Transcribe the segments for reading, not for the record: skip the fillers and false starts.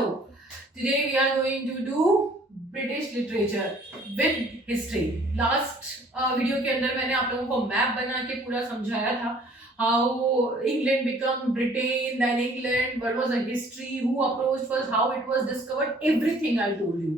Hello. Today we are going to do British literature with history. Last video के अंदर मैंने आप लोगों को मैप बना के पूरा समझाया था how England become Britain, then England, what was the history, who approached first, how it was discovered, everything I told you.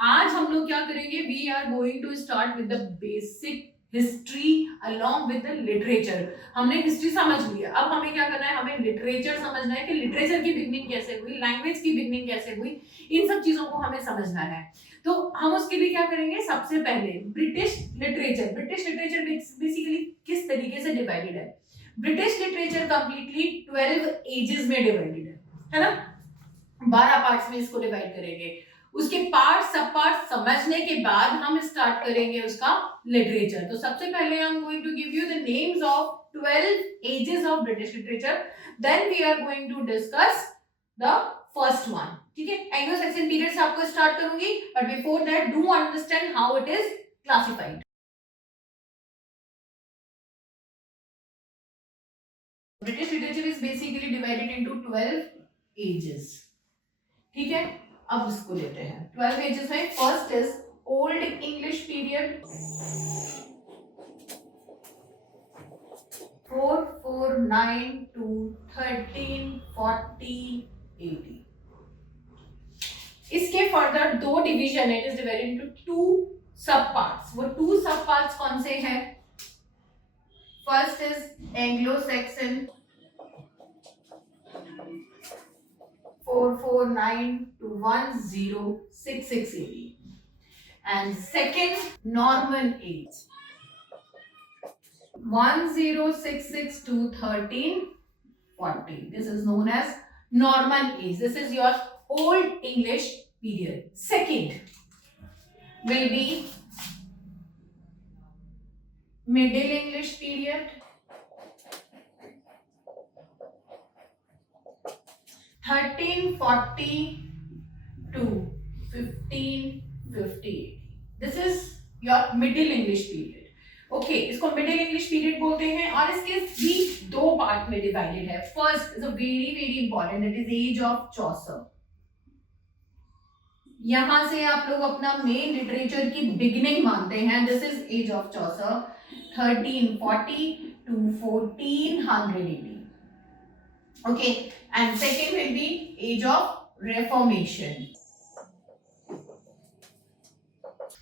आज हम लोग क्या करेंगे? We are going to start with the basic history along with the literature. हमने history समझ लिया, अब हमें क्या करना है? हमें लिटरेचर समझना है कि लिटरेचर की बिगनिंग कैसे हुई, लैंग्वेज की बिगनिंग कैसे हुई, इन सब चीजों को हमें समझना है. तो हम उसके लिए क्या करेंगे? सबसे पहले British literature. British literature basically किस तरीके से डिवाइडेड है? ब्रिटिश लिटरेचर कंप्लीटली 12 एजेस में डिवाइडेड है ना? 12 पार्ट्स में इसको डिवाइड करेंगे. उसके पार्ट सब पार्ट समझने के बाद हम स्टार्ट करेंगे उसका लिटरेचर. तो सबसे पहले I am going to give you the names of 12 ages of British literature. Then we are going to discuss the first one. ठीक है, एंग्लो सैक्सन पीरियड से आपको स्टार्ट करूंगी, but before that do understand how it is classified. British literature is basically divided into 12 ages. ठीक है, अब इसको लेते हैं. 12 एजेस में first is old English period 449 to 1340 AD. इसके फर्दर दो डिवीजन है. It is divided into two सब पार्ट्स. वो टू सब पार्ट्स कौन से हैं? First is Anglo Saxon 449 to 1066 AD, and second Norman age 1066 to 1340. This is known as Norman age. This is your old English period. Second will be Middle English period 1340 to 1550. This is your Middle English period. Okay, इसको middle English period बोलते हैं और इसके भी दो part में divided है. First is a very very important, it is age of Chaucer. यहां से आप लोग अपना मेन लिटरेचर की बिगिनिंग मानते हैं. This is age of Chaucer 1340 to 1400 AD. Okay, and second will be age of Reformation.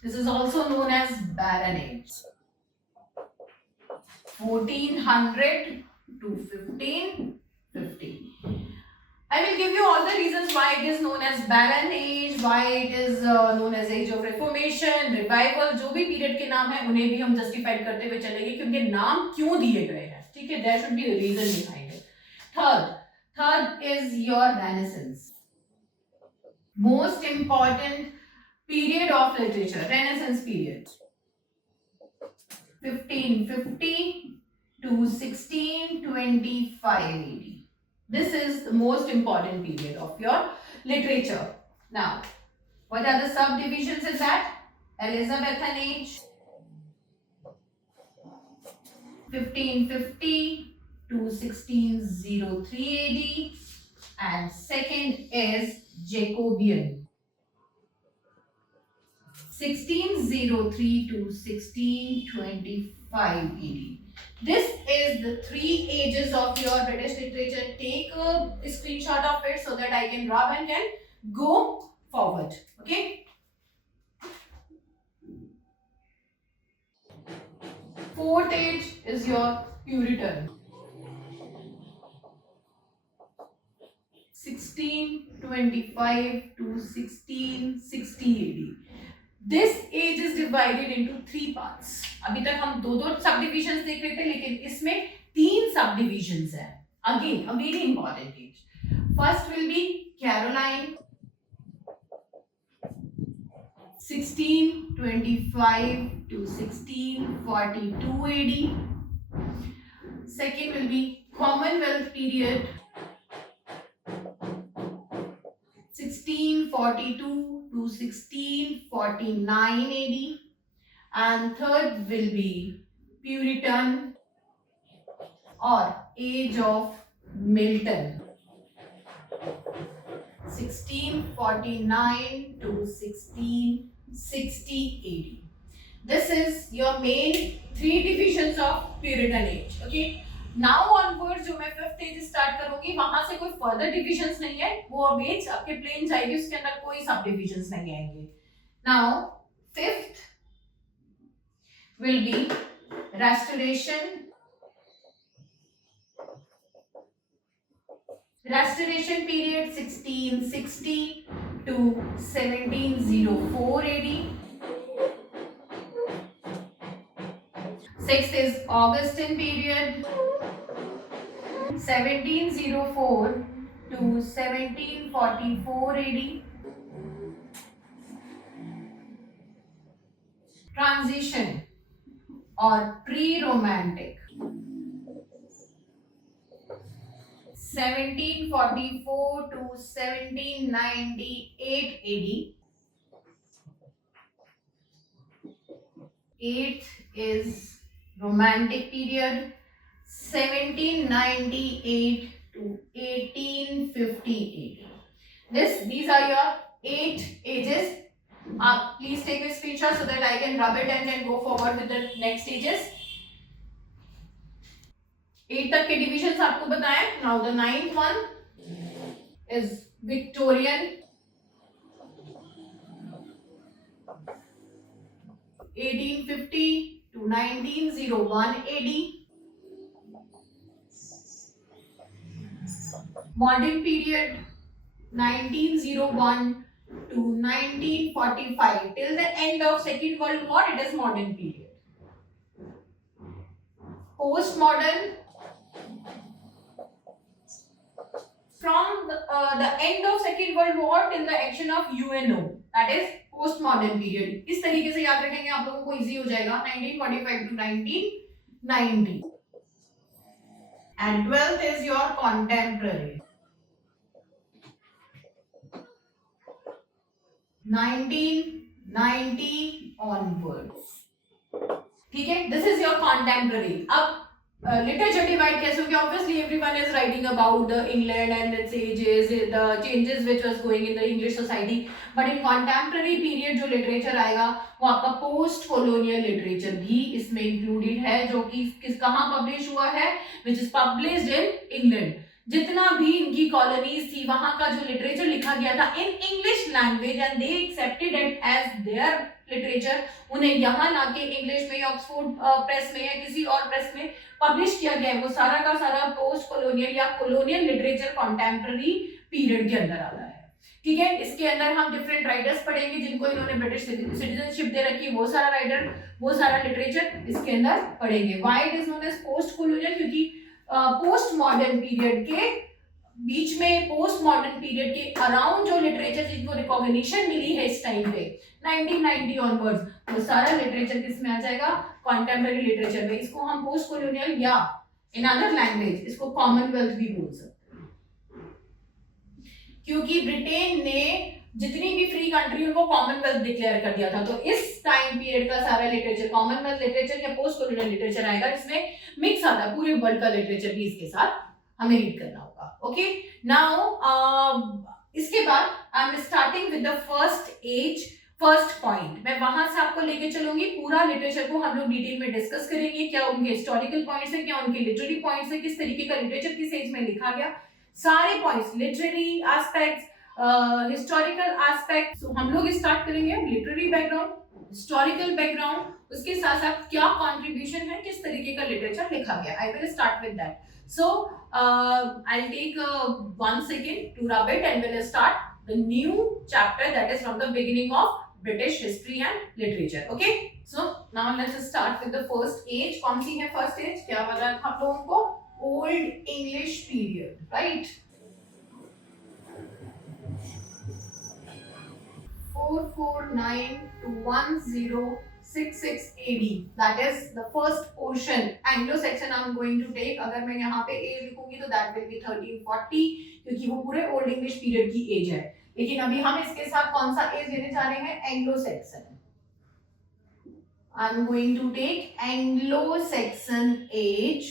This is also known as Barren Age 1400 to 1550. I will give you all the reasons why it is known as Barren Age, why it is known as Age of Reformation, Revival. जो भी period के नाम है उन्हें भी हम justified करते हुए चलेंगे कि उनके नाम क्यों दिए गए हैं. ठीक है, there should be a reason behind it. Third is your Renaissance. Most important period of literature, Renaissance period 1550 to 1625 AD. This is the most important period of your literature. Now, what are the subdivisions in that? Elizabethan age 1550 to 1603 AD, and second is Jacobean 1603 to 1625 AD. This is the three ages of your British literature. Take a screenshot of it so that I can rub and can go forward. Okay. Fourth age is your Puritan 1625 to 1660 AD. This age is divided into three parts. अभी तक हम दो सब divisions देख रहे थे, लेकिन इसमें तीन सब डिविजन्स हैं. Again, a very important age. First will be Caroline 1625 to 1642 AD. Second will be Commonwealth period 1642 to 1649 AD, and third will be Puritan or Age of Milton 1649 to 1660 AD. This is your main three divisions of Puritan age. Okay. Now onwards जो मैं fifth as start करूंगी वहां से कोई further divisions नहीं है, वो अब एज आपके प्लेन जाएगी, उसके अंदर कोई सब डिविजन्स नहीं आएंगे. Now fifth will be restoration period 1660 to 1704 AD. Sixth is Augustan period 1704 to 1744 AD. Transition or pre-romantic 1744 to 1798 AD. Eighth is Romantic period 1798 to 1850 AD. These are your 8 ages. Please take a screenshot so that I can rub it and then go forward with the next stages. 8 तक के divisions आपको बताएं. Now the ninth one is Victorian 1850 to 1901 AD. Modern period 1901 to 1945 till the end of Second World War. It is modern period. Postmodern from the end of Second World War till the action of UNO. That is postmodern period. इस तरीके से याद रखेंगे, आप लोगों को easy हो जाएगा. 1945 to 1990. And 12th is your contemporary 1990 onwards. ठीक है, this is your contemporary. अब literature divide कैसे हो गया? Obviously everyone is writing about the England and its ages, the changes which was going in the English society. But in contemporary period जो literature आएगा वो आपका post colonial literature भी इसमें included है, जो कि कहाँ publish हुआ है, which is published in England. जितना भी इनकी कॉलोनीज थी वहां का जो लिटरेचर लिखा गया था in English language and they accepted it as their literature, उन्हें यहाँ लाके इंग्लिश में, ऑक्सफोर्ड प्रेस में या किसी और प्रेस में पब्लिश किया गया है. वो सारा का सारा पोस्ट कॉलोनियल या कॉलोनियल लिटरेचर कॉन्टेम्पररी पीरियड के अंदर आता है. ठीक है, इसके अंदर हम डिफरेंट राइटर्स पढ़ेंगे जिनको इन्होंने ब्रिटिश सिटीजनशिप दे रखी है, वो सारा राइटर, वो सारा लिटरेचर इसके अंदर पढ़ेंगे. Why it is known as post colonial? क्योंकि पोस्ट मॉडर्न पीरियड के बीच में, पोस्ट मॉडर्न पीरियड के अराउंड जो लिटरेचर जिनको रिकॉग्निशन मिली है इस टाइम पे 1990 ऑनवर्ड्स, वो सारा लिटरेचर किस में आ जाएगा? कॉन्टेम्पररी लिटरेचर में. इसको हम पोस्ट कॉलोनियल या इन अदर लैंग्वेज इसको कॉमनवेल्थ भी बोल सकते हैं, क्योंकि ब्रिटेन ने जितनी भी फ्री कंट्री उनको कॉमनवेल्थ डिक्लेयर कर दिया था. तो इस टाइम पीरियड का सारा लिटरेचर कॉमनवेल्थ लिटरेचर या पोस्ट कॉलोनियल लिटरेचर आएगा, इसमें मिक्स आता है, पूरे वर्ल्ड का लिटरेचर भी इसके साथ हमें रीड करना होगा. ओके, नाउ इसके बाद I am starting with the first age, first point. मैं वहां से आपको लेके चलूंगी, पूरा लिटरेचर को हम लोग डिटेल में डिस्कस करेंगे, क्या उनके हिस्टोरिकल पॉइंट्स है, क्या उनके लिटरेरी पॉइंट्स है, किस तरीके का लिटरेचर किस एज में लिखा गया, सारे points, literary aspects, historical aspect. So हम लोग स्टार्ट करेंगे लिटरेरी बैकग्राउंड, हिस्टोरिकल बैकग्राउंड, उसके साथ साथ क्या कंट्रीब्यूशन है, किस तरीके का लिटरेचर लिखा गया. I will start with that. So I will take 1 second to rub it and we'll start the new chapter that is from the beginning of British history and literature. Okay, so now let's start with the first age. कौन सी है first as? क्या बता हम लोगों को? Old English period, right? 449 to 1066 AD. That is the first portion. Anglo-Saxon I'm going to take. अगर मैं यहाँ पे एज लिखूंगी तो that will be 1340, क्योंकि वो पूरे ओल्ड इंग्लिश पीरियड की एज है. लेकिन अभी हम इसके साथ कौन सा एज लेने जा रहे हैं? Anglo-Saxon. I'm going to take Anglo-Saxon age.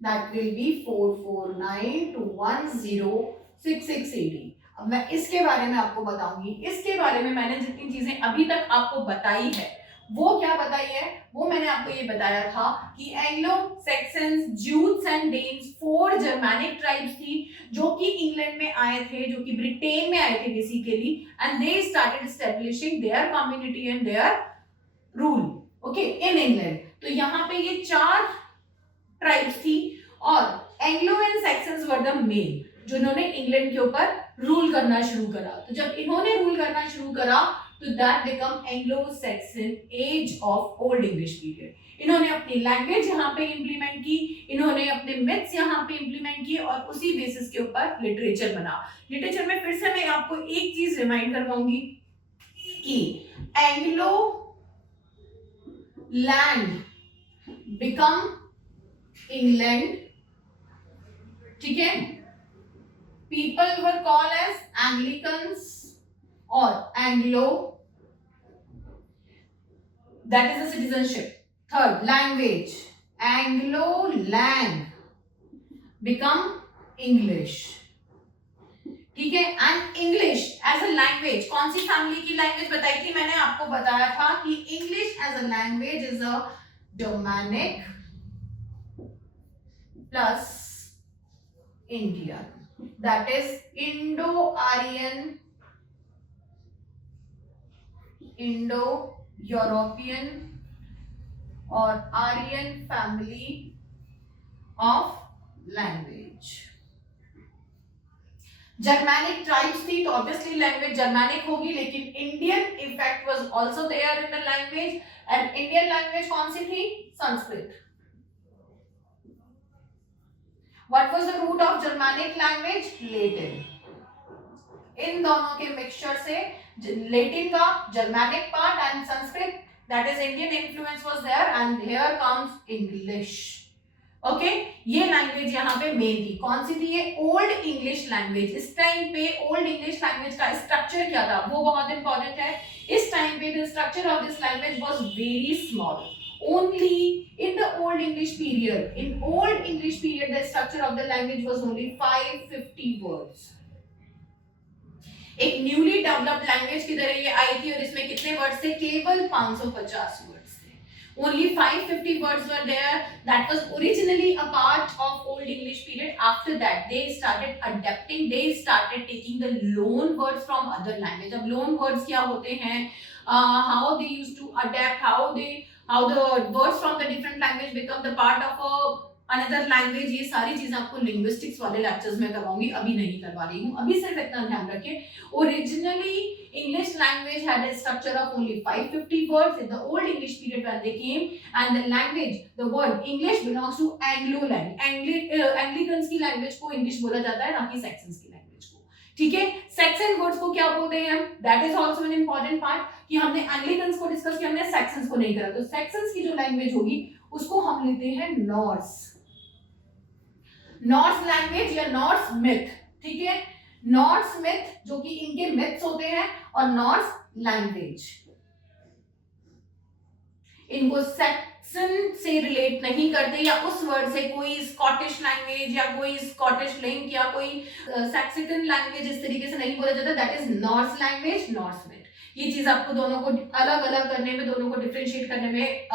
That will be 449 to 1066 AD. अब मैं इसके बारे में आपको बताऊंगी। इसके बारे में मैंने जितनी चीजें अभी तक आपको बताई है वो क्या बताई है, वो मैंने आपको ये बताया था कि Anglo Saxons, Jutes and Danes 4 Germanic tribes थी जो कि इंग्लैंड में आए थे, जो कि ब्रिटेन में आए थे basically, and they started establishing their community and their rule okay in England. तो यहाँ पे ये 4 ट्राइब्स थी और Anglo and Saxons were the main जिन्होंने इंग्लैंड के ऊपर रूल करना शुरू करा। तो जब इन्होंने रूल करना शुरू करा तो that become Anglo Saxon age of old English period. इन्होंने अपनी लैंग्वेज यहाँ पे इंप्लीमेंट की, इन्होंने अपने मिथ्स यहाँ पे इंप्लीमेंट किए और उसी बेसिस के ऊपर लिटरेचर बना। लिटरेचर में फिर से मैं आपको एक चीज रिमाइंड करवाऊंगी कि एंग्लो लैंड बिकम इंग्लैंड, ठीक है, people were called as Anglicans or Anglo, that is the citizenship. Third, language, Anglo lang become English, ठीक है। And English as a language, कौन सी फैमिली की लैंग्वेज बताई थी मैंने आपको, बताया था कि English as a language is a dominic plus Indian, that is Indo-Aryan, Indo-European or Aryan family of language. Germanic tribes थी तो obviously language Germanic होगी, लेकिन Indian effect was also there in the language, and Indian language कौन सी थी, Sanskrit. What was the root of Germanic language? Latin. इन दोनों के mixture से Latin का Germanic part and Sanskrit, that is Indian influence was there, and here comes English. Okay ये language यहाँ पे main थी। कौन सी थी ये, ओल्ड इंग्लिश लैंग्वेज। इस टाइम पे ओल्ड इंग्लिश लैंग्वेज का स्ट्रक्चर क्या था वो बहुत इंपॉर्टेंट है। इस टाइम पे the structure of this language was very small. Only in the Old English period, in Old English period, the structure of the language was only 550 words. एक newly developed language की तरह ये आई थी और इसमें कितने वर्ड्स थे, केवल 550 वर्ड्स थे। Only 550 words were there. That was originally a part of Old English period. After that, they started adapting. They started taking the loan words from other language. अब loan words क्या होते हैं? How they used to adapt, how the words from the different language become the part of another language। ये सारी चीजें आपको linguistics वाले lectures में करवाऊंगी, अभी नहीं करवा रही हूँ। अभी सिर्फ इतना ध्यान रखें, originally English language had a structure of only 550 words in the Old English period when they came, and the language, the word English belongs to Anglo language। Anglicans की language को English बोला जाता है, ना कि Saxons की language को, ठीक है। Saxon words को क्या बोलते हैं हम, that is also an important part कि हमने एंग्लिकन्स को डिस्कस किया, हमने सैक्सन्स को नहीं करा। तो सैक्सन्स की जो लैंग्वेज होगी उसको हम लेते हैं नॉर्स, नॉर्स लैंग्वेज या नॉर्स मिथ, ठीक है। नॉर्स मिथ जो कि इनके मिथ्स होते हैं, और नॉर्स लैंग्वेज, इनको सैक्सन से रिलेट नहीं करते, या उस वर्ड से कोई स्कॉटिश लैंग्वेज या कोई स्कॉटिश लिंक या कोई सैक्सिकन लैंग्वेज इस तरीके से नहीं बोला जाता। That is Norse language, Norse myth. ये चीज आपको दोनों को अलग अलग करने में, दोनों को डिफरेंशिएट करने में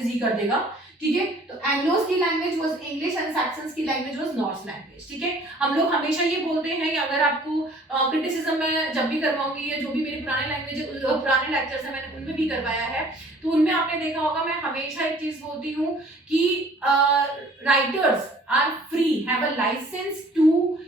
इजी कर देगा, ठीक है। तो एंग्लोस की language was English and Saxons की लैंग्वेज वाज नॉर्स लैंग्वेज, ठीक है। हम लोग हमेशा ये बोलते हैं कि अगर आपको क्रिटिसिज्म में जब भी करवाऊंगी, या जो भी मेरे पुराने लैंग्वेज पुराने लेक्चर्स है मैंने उनमें भी करवाया है, तो उनमें आपने देखा होगा मैं हमेशा एक चीज बोलती हूँ कि writers are free, have a license to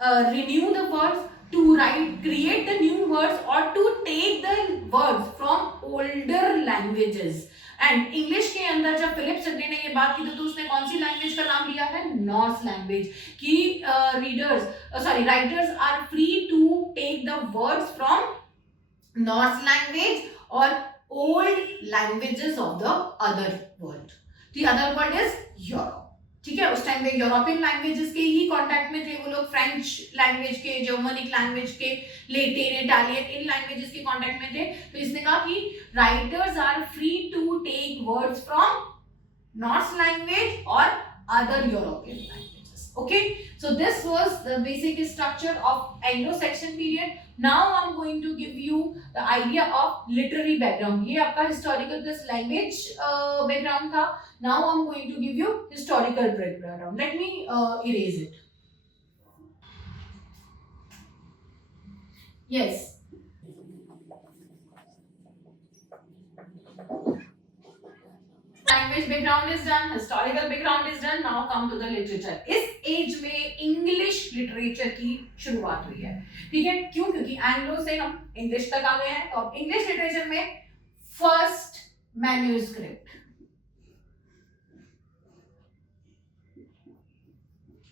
renew the words, to write, create the new words, or to take the words from older languages। And English के अंदर जब फिलिप सिडनी ने ये बात की तो उसने कौन सी लैंग्वेज का नाम लिया है, नॉर्स लैंग्वेज, कि writers are free to take the words from Norse language और old languages of the other world. The other world is Europe, ठीक है। उस टाइम पे यूरोपियन लैंग्वेजेस के ही कांटेक्ट में थे वो लोग, फ्रेंच लैंग्वेज के, जर्मनिक लैंग्वेज के, लेटिन, इटालियन, इन लैंग्वेजेस के कांटेक्ट में थे। तो इसने कहा कि writers are free to take words from Norse language और other European languages. Okay, so this was the basic structure of Anglo-Saxon period. Now I'm going to give you the idea of literary background. ये आपका historical plus language background था. Now I'm going to give you historical background. Let me erase it. Yes. Language background is done, historical background is done. Now come to the literature. इस as में English literature की शुरुआत हुई है. ठीक है, क्यों? क्योंकि एंग्लो से हम इंग्लिश तक आ गए हैं. तो अब इंग्लिश लिटरेचर में फर्स्ट मैन्यूस्क्रिप्ट.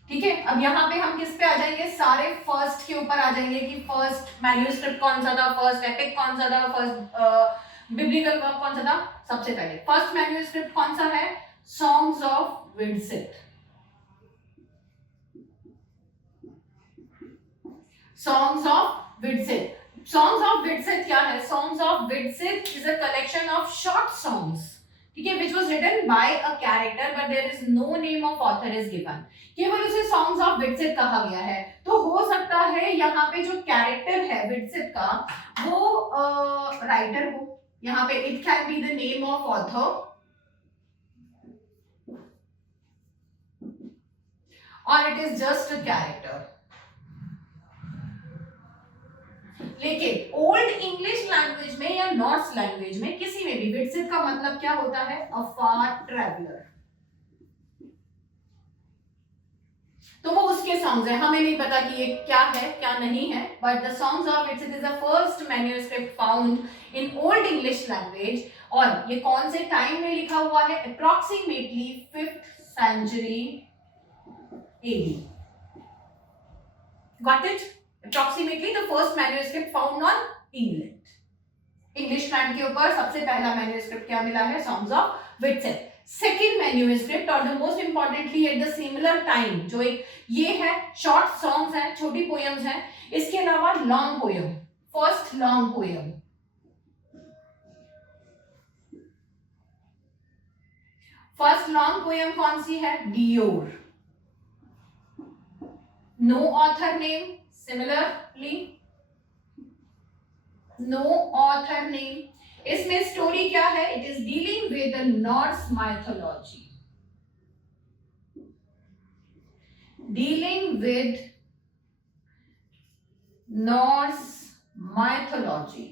ठीक है, अब यहाँ पे हम किस पे आ जाएंगे? सारे फर्स्ट के ऊपर आ जाएंगे कि फर्स्ट मैन्यूस्क्रिप्ट कौन सा था, फर्स्ट एपिक कौन सा था, फर्स्ट बिब्लिकल वर्क कौन सा था. सबसे पहले फर्स्ट मैन्यूस्क्रिप्ट कौन सा है? Songs of Widsith. Songs of Widsith. Songs of Widsith क्या है? Songs of Widsith is a collection of short songs. ठीक है, which was written by a character but there is no name of author is given. केवल उसे songs of विडसिथ कहा गया है. तो हो सकता है यहाँ पे जो कैरेक्टर है विडसिथ का वो राइटर हो. यहाँ पे it can be the name of author और it is just a character. लेकिन ओल्ड इंग्लिश लैंग्वेज में या नॉर्स लैंग्वेज में किसी में भी विडसिथ का मतलब क्या होता है? अ फार ट्रैवलर. तो वो उसके सॉन्ग्स है. हमें नहीं पता कि ये क्या है क्या नहीं है. But the songs of Widsith is the first manuscript found in old English language. और ये कौन से टाइम में लिखा हुआ है? Approximately 5th century AD. Got it? Approximately the first manuscript found on England. English land के ऊपर सबसे पहला मैन्यूस्क्रिप्ट क्या मिला है? Songs of Widsith. Second manuscript और the most importantly at the similar time जो एक ये है शॉर्ट सॉन्ग्स हैं, छोटी पोएम्स हैं. इसके अलावा long poem. First long poem. First long poem कौन सी है? Deor. No author name. Similarly no author name. इसमें स्टोरी क्या है? It is dealing with the Norse mythology. Dealing with Norse mythology.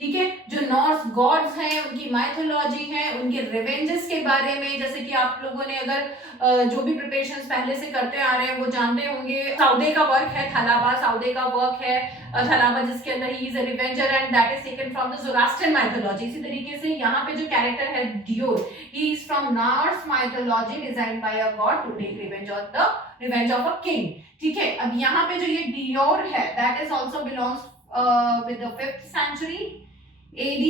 ठीक है, जो नॉर्स गॉड्स हैं उनकी माइथोलॉजी है, उनके रिवेंजेस के बारे में. जैसे कि आप लोगों ने अगर जो भी प्रिपरेशंस पहले से करते आ रहे हैं वो जानते होंगे. साउदे का वर्क है थलाबा. साउदे का वर्क है थलाबा जिसके अंदर he is a revenger and that is taken from the Zoroastrian mythology. इसी तरीके से यहाँ पे जो कैरेक्टर है Deor, he is from Norse mythology designed by a god to take revenge of a king. ठीक है, अब यहाँ पे जो ये डियोर है that is also belongs with the 5th century AD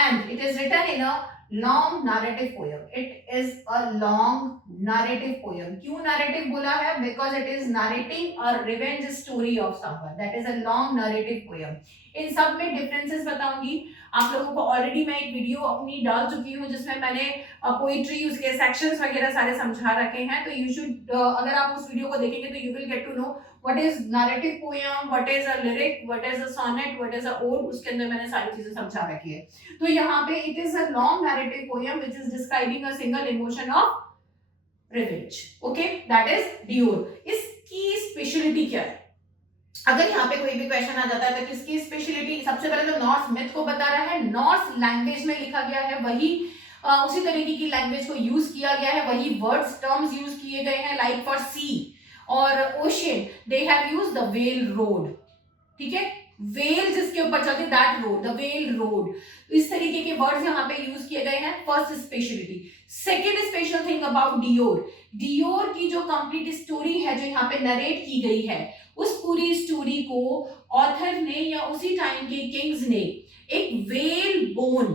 and it is written in a long narrative poem. It is a long narrative poem. क्यों narrative बोला है? Because it is narrating a revenge story of someone. That is a long narrative poem. इन सब में differences बताऊंगी. आप लोगों को already मैं एक वीडियो अपनी डाल चुकी हूँ जिसमें मैंने पोइट्री उसके सेक्शंस वगैरह सारे समझा रखे हैं. तो यू शुड अगर आप उस वीडियो को देखेंगे तो you will get to know what is narrative poem, what is a lyric, what is a sonnet, what is a ode. उसके अंदर मैंने सारी चीजें समझा रखी है. तो यहाँ पे it is a long narrative poem which is describing a single emotion of revenge. Okay, that is Dior. इसकी स्पेशलिटी क्या है? अगर यहाँ पे कोई भी क्वेश्चन आ जाता है तो किसकी स्पेशलिटी? सबसे पहले तो नॉर्स मिथ को बता रहा है. नॉर्स लैंग्वेज में लिखा गया है, वही उसी तरीके की लैंग्वेज को यूज किया गया है, वही वर्ड्स टर्म्स यूज किए गए हैं. लाइक फॉर सी और ocean they have used the well road. ठीक है, वेल जिसके ऊपर चलती that road, the well road. इस तरीके के वर्ड्स यहाँ पे यूज किए गए हैं. First speciality. Second special thing about Dior, Dior की जो कंप्लीट स्टोरी है जो यहाँ पे नरेट की गई है, उस पूरी स्टोरी को ऑथर ने या उसी टाइम के किंग्स ने एक वेल बोन,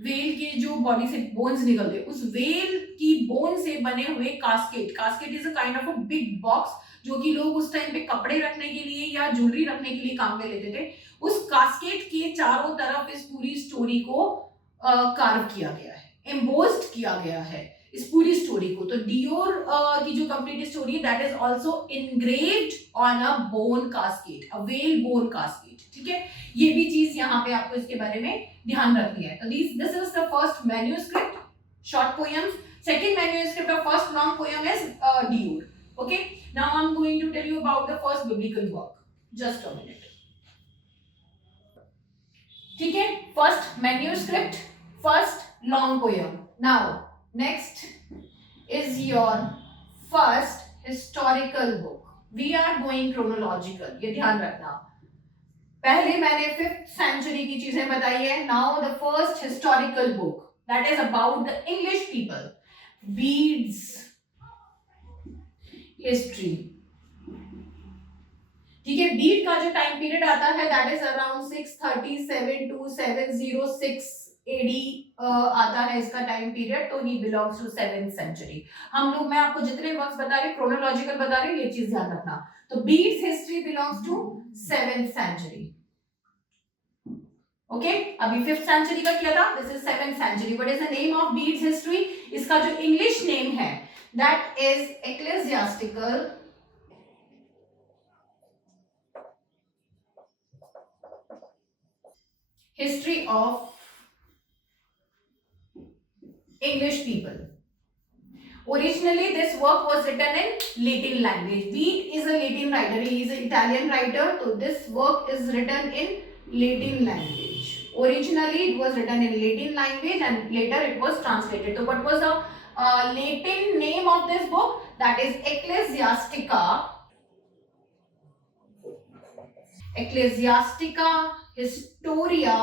वेल के जो बॉडी से बोन्स निकलते उस वेल की बोन से बने हुए casket. Casket is a kind of a big box जो कि लोग उस टाइम पे कपड़े रखने के लिए या ज्वेलरी रखने के लिए काम में लेते थे. उस कास्केट के चारों तरफ इस पूरी स्टोरी को कार्व किया गया है, एम्बोस्ड किया गया है. इस पूरी स्टोरी को। तो डियोर की जो कंप्लीट स्टोरी है that is also engraved on a bone casket, a whale bone casket, ठीक है। ये भी चीज यहाँ पे आपको इसके बारे में ध्यान रखनी है। तो this is the first manuscript short poems, second manuscript of first long poem is Deor. Okay, now I am going to tell you about the first biblical work, just a minute, ठीक है। First manuscript, first long poem. Now next is your first historical book. We are going chronological, ये ध्यान रखना। पहले मैंने 5th century की चीजें बताई है। Now the first historical book that is about the English people, Bede's history, ठीक है। बीड का जो टाइम पीरियड आता है that is around 637 to 706 AD आता है इसका टाइम पीरियड। तो ही बिलोंग्स टू 7th सेंचुरी। हम लोग, मैं आपको जितने वर्क्स बता रही क्रोनोलॉजिकल बता रही ये चीज ध्यान रखना। तो Bede's history belongs to 7th century. Okay, अभी 5th सेंचुरी का किया था, this is 7th century. What is the name of Bede's history? इसका जो इंग्लिश नेम है that is ecclesiastical history of English people. Originally this work was written in Latin language. Bede is a Latin writer, he is an Italian writer, so this work is written in Latin language. Originally it was written in Latin language and later it was translated. So what was the Latin name of this book? That is Ecclesiastica Historia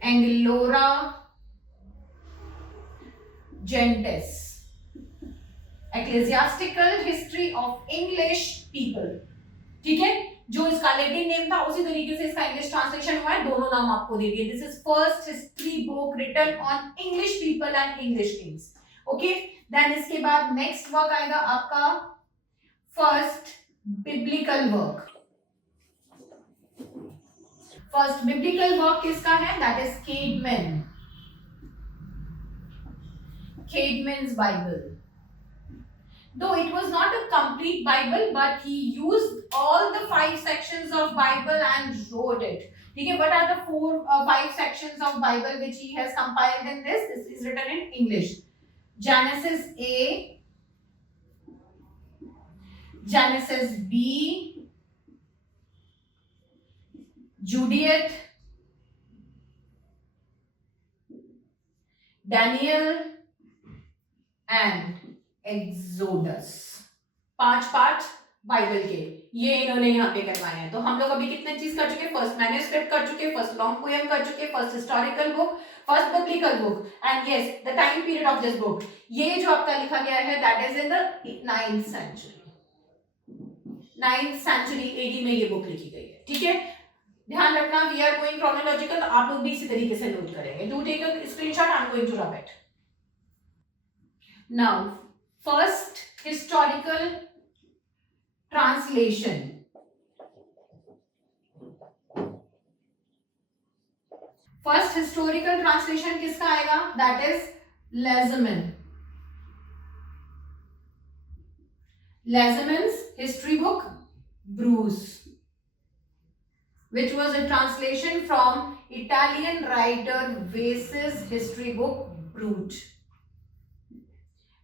Anglorum Gentis, Ecclesiastical History of English People, ठीक है। जो इसका Latin name था उसी तरीके से इसका English translation हुआ है, दोनों नाम आपको दे दिए। This is first history book written on English people and English kings. Okay, then इसके बाद नेक्स्ट वर्क आएगा आपका first biblical work. First biblical work किसका है? That is Caedmon's Bible. Though it was not a complete Bible, but he used all the 5 sections of Bible and wrote it. ठीक है, what are the 5 sections of Bible which he has compiled in this? This is written in English. Genesis A, Genesis B, Judith, Daniel and exodus. 5 part Bible के ये इन्होंने यहाँ पे करवाए हैं। तो हम लोग अभी कितने चीज कर चुके? फर्स्ट मैन्युस्क्रिप्ट कर चुके, फर्स्ट लॉन्ग पोएम कर चुके, first historical book, first biblical book and yes the time period of this book. ये जो आपका लिखा गया है that is in the 9th century. 9th century AD में ये बुक लिखी गई है, ठीक है। ध्यान रखना, वी आर गोइंग क्रोनोलॉजिकल, आप लोग भी इसी तरीके से नोट करेंगे। Do take a screenshot, I am going to rub it. Now, first historical translation. First historical translation किसका आएगा? That is Lesemin's history book Bruce, which was a translation from Italian writer Wace's history book Brut.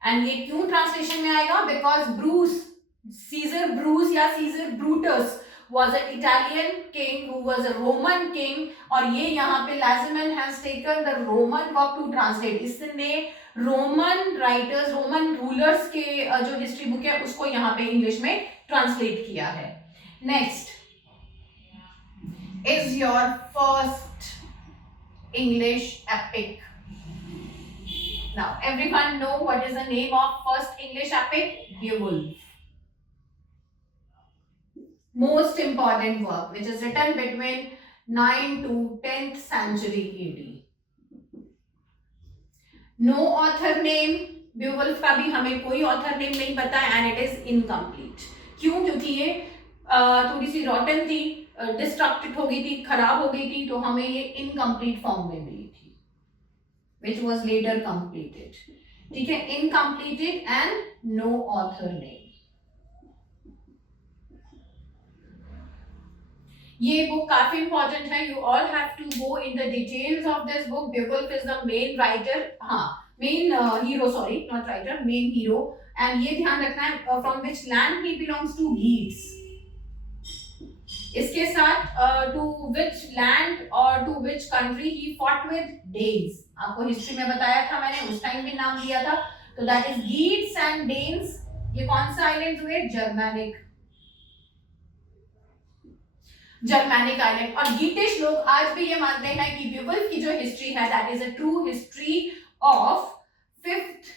एंड ये क्यों translation में आएगा? Because Bruce, Caesar Bruce या Caesar Brutus was an Italian king who was a Roman king, और ये यहाँ पे Lesemin has taken the Roman work to translate. इसने रोमन राइटर्स, रोमन रूलर्स के जो हिस्ट्री बुक है उसको यहाँ पे इंग्लिश में ट्रांसलेट किया है। Next is your first English epic. Now everyone know what is the name of first English epic? Beowulf. Most important work which is written between 9th to 10th century AD. No author name. Beowulf का भी हमें कोई author name नहीं पता है and it is incomplete. क्यों? क्योंकि ये थोड़ी सी rotten थी, डिस्ट्रक्टेड हो गई थी, खराब हो गई थी, तो हमें ये इनकम्प्लीट फॉर्म में मिली थी। which was later completed. ठीक है, incompleted and no author name. ये बुक काफी इंपॉर्टेंट है. You all have to go in the details of this book. Beowulf is the main writer, हाँ main hero, sorry not writer, main hero. And ये ध्यान रखना है from which land he belongs to Geats. इसके साथ to which land और to which country he fought with Danes. आपको history में बताया था मैंने, उस टाइम भी नाम दिया था. तो दैट इज गीट्स एंड डेन्स. ये कौन सा आइलैंड हुए? Germanic island. और गीटिश लोग आज भी ये मानते हैं कि बेवुल्फ की जो हिस्ट्री है that is a true history of 5th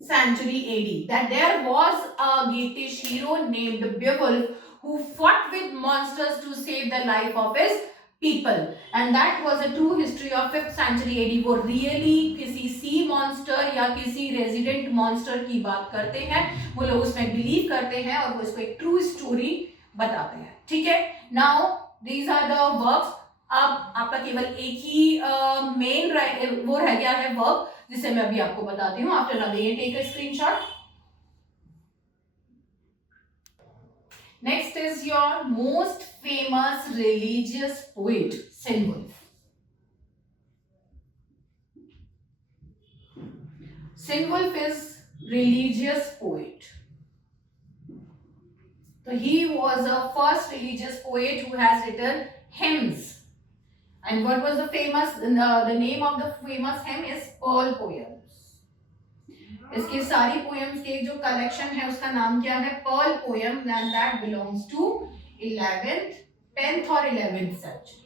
century AD. That there was a Geatish hero named Beowulf who fought with monsters to save the life of his people. And that was a true history of 5th century AD. वो really किसी sea monster या किसी resident monster की बात करते हैं. वो लोग उसमें believe करते हैं और वो इसको एक true story बताते हैं. ठीक है. Now these are the verbs. अब आपका केवल एक ही मेन वो रह गया है वर्ब, जिसे मैं अभी आपको बताती हूँ. After running take a screenshot. Next is your most famous religious poet Cynewulf. Cynewulf is religious poet. So he was the first religious poet who has written hymns. And what was the famous, the name of the famous hymn is Pearl Poems. इसके सारी poems के जो collection है उसका नाम क्या है? Pearl Poems, and that belongs to 11th, 10th और 11th century.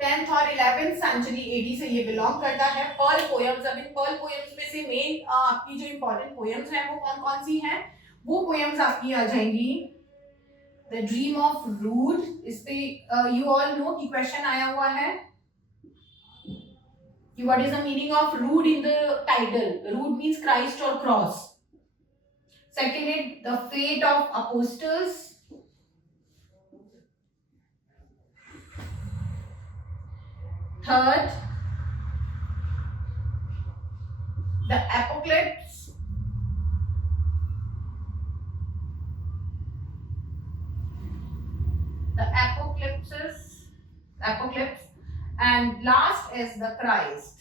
10th और 11th century AD से ये बिलोंग करता है. Pearl poems. अब इन पर्ल पोएम्स में से मेन आपकी जो इंपॉर्टेंट पोएम्स हैं वो कौन कौन सी हैं? वो पोएम्स आपकी आ जाएंगी द ड्रीम ऑफ रूड. इस पे यू ऑल नो कि क्वेश्चन आया हुआ है कि what is the meaning of Rood in the title. Rood means Christ और cross. Second is the fate of apostles. Third, the apocalypse. The apocalypse, and last is the Christ.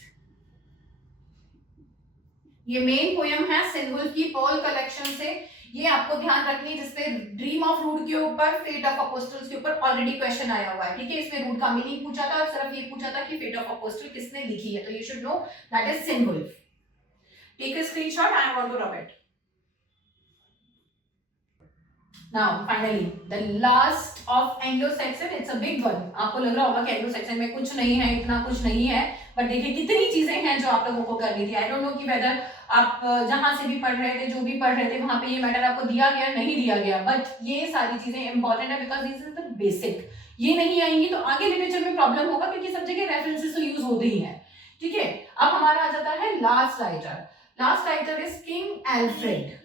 ये main poem है सेनवुल्फ की Perl collection से. ये आपको ध्यान रखनी, जिसपे ड्रीम ऑफ रूड के ऊपर, फेट ऑफ अपोस्टल्स के ऊपर ऑलरेडी क्वेश्चन आया हुआ है. ठीक है. इसमें रूड का मीनिंग पूछा था और सिर्फ ये पूछा था कि फेट ऑफ अपोस्टल किसने लिखी है. तो you should know that is Cynewulf. Take a screenshot. I want to rub it. Now finally the last of Anglo-Saxon. It's a big one. आपको लग रहा होगा कि Anglo-Saxon में कुछ नहीं है, इतना कुछ नहीं है, बट देखिए कितनी चीजें हैं जो आप लोगों को करनी थी. आई डोंट नो कि वेदर आप जहां से भी पढ़ रहे थे, जो भी पढ़ रहे थे, वहां पे ये मैटर आपको दिया गया नहीं दिया गया, बट ये सारी चीजें इंपॉर्टेंट है because this is the basic. ये नहीं आएंगी तो आगे लिटरेचर में प्रॉब्लम होगा, क्योंकि सब जगह रेफरेंसेस तो यूज होते ही हैं. ठीक है. अब हमारा आ जाता है last writer. Last writer is king Alfred.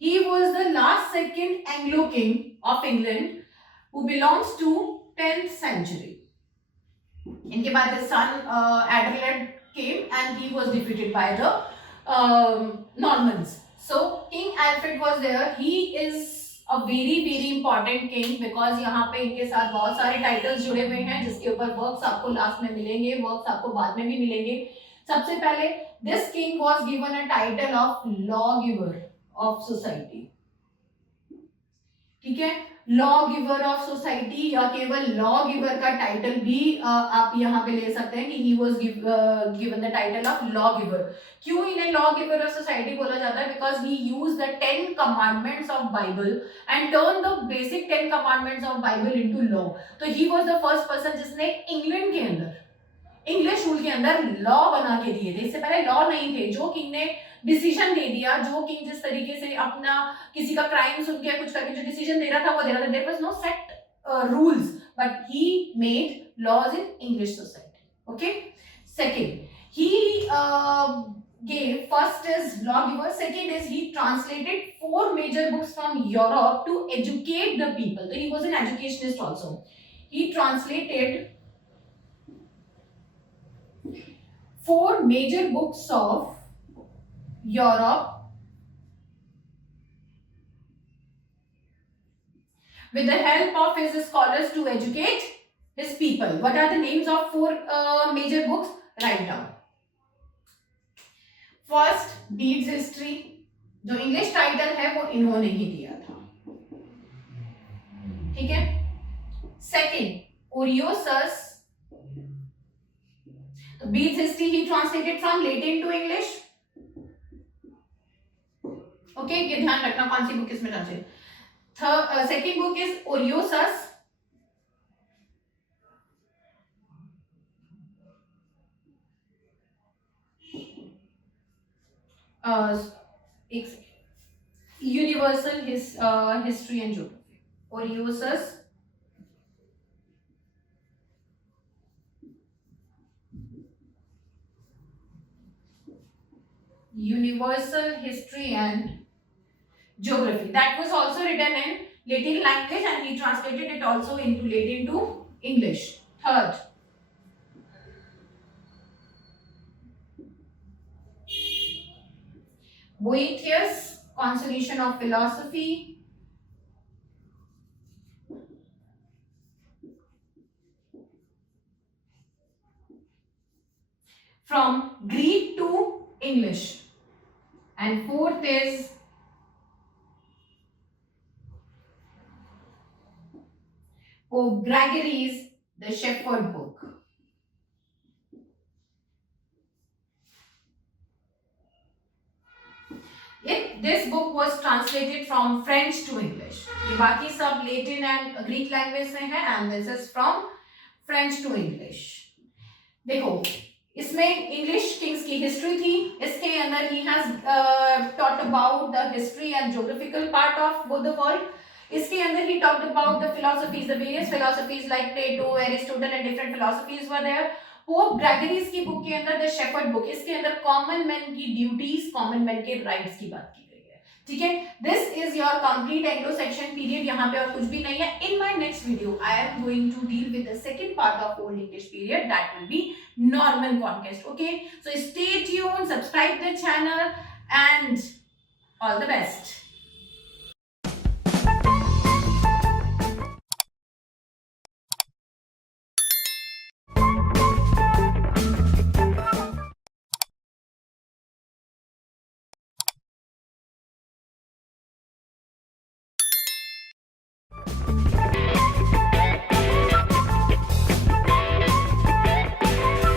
He was the last second Anglo king of England who belongs to 10th century. इनके बाद his son Adalred came and he was defeated by the Normans. So King Alfred was there. He is a very important king because यहाँ पे इनके साथ बहुत सारे titles जुड़े हुए हैं, जिसके ऊपर वर्क्स आपको लास्ट में मिलेंगे, वर्क्स आपको बाद में भी मिलेंगे. सबसे पहले this king was given a title of lawgiver of society. ठीक है. लॉ गिवर ऑफ सोसाइटी या केवल लॉ गिवर का टाइटल भी आप यहाँ पे ले सकते हैं कि he was given the title of lawgiver. क्यों इन्हें लॉ गिवर ऑफ सोसाइटी बोला जाता है? Because he use the 10 commandments of Bible and turn the basic 10 commandments of Bible into law. तो he was the first person जिसने England के अंदर, English rule के अंदर लॉ बना के दिए थे. इससे पहले लॉ नहीं थे. जो किंग ने डिसीजन दे दिया, जो किंग जिस तरीके से अपना किसी का क्राइम सुन के कुछ करके जो डिसीजन दे रहा था वो दे रहा था. There was no set rules but he made laws in English society. Okay. Second, he gave, first is lawgiver, second is he translated 4 major books from Europe to educate the people. So he was an educationist also. He translated 4 major books of Europe with the help of his scholars to educate his people. What are the names of 4 major books? Write down. First beads history, जो English title है वो इन्होंने ही दिया था, ठीक है. Second Orosius, तो Bede's history he translated from Latin to English. Okay, ये ध्यान रखना कौन सी बुक इसमें translate. Second book is Orosius. Universal history and geography, Orosius. Universal History and Geography. That was also written in Latin language and he translated it also into Latin to English. Third, Boethius, Consolation of Philosophy. From Greek to English. And fourth is Pope Gregory's The Shepherd Book. This book was translated from French to English. ये बाकी सब Latin and Greek language से है and this is from French to English. देखो, इसमें English Kings की history थी, इसके अंदर he has taught about the history and geographical part of both the world. इसके अंदर he talked about the philosophies, the various philosophies like Plato, Aristotle and different philosophies were there. Pope Gregory's की book के अंदर the shepherd book, इसके अंदर common man की duties, common man के rights की बात की गई है, ठीक है. This is your complete Anglo Saxon period. यहाँ पे और कुछ भी नहीं है. In my next video I am going to deal with the second part of old English period, that will be Norman conquest. Okay, so stay tuned, subscribe the channel and all the best.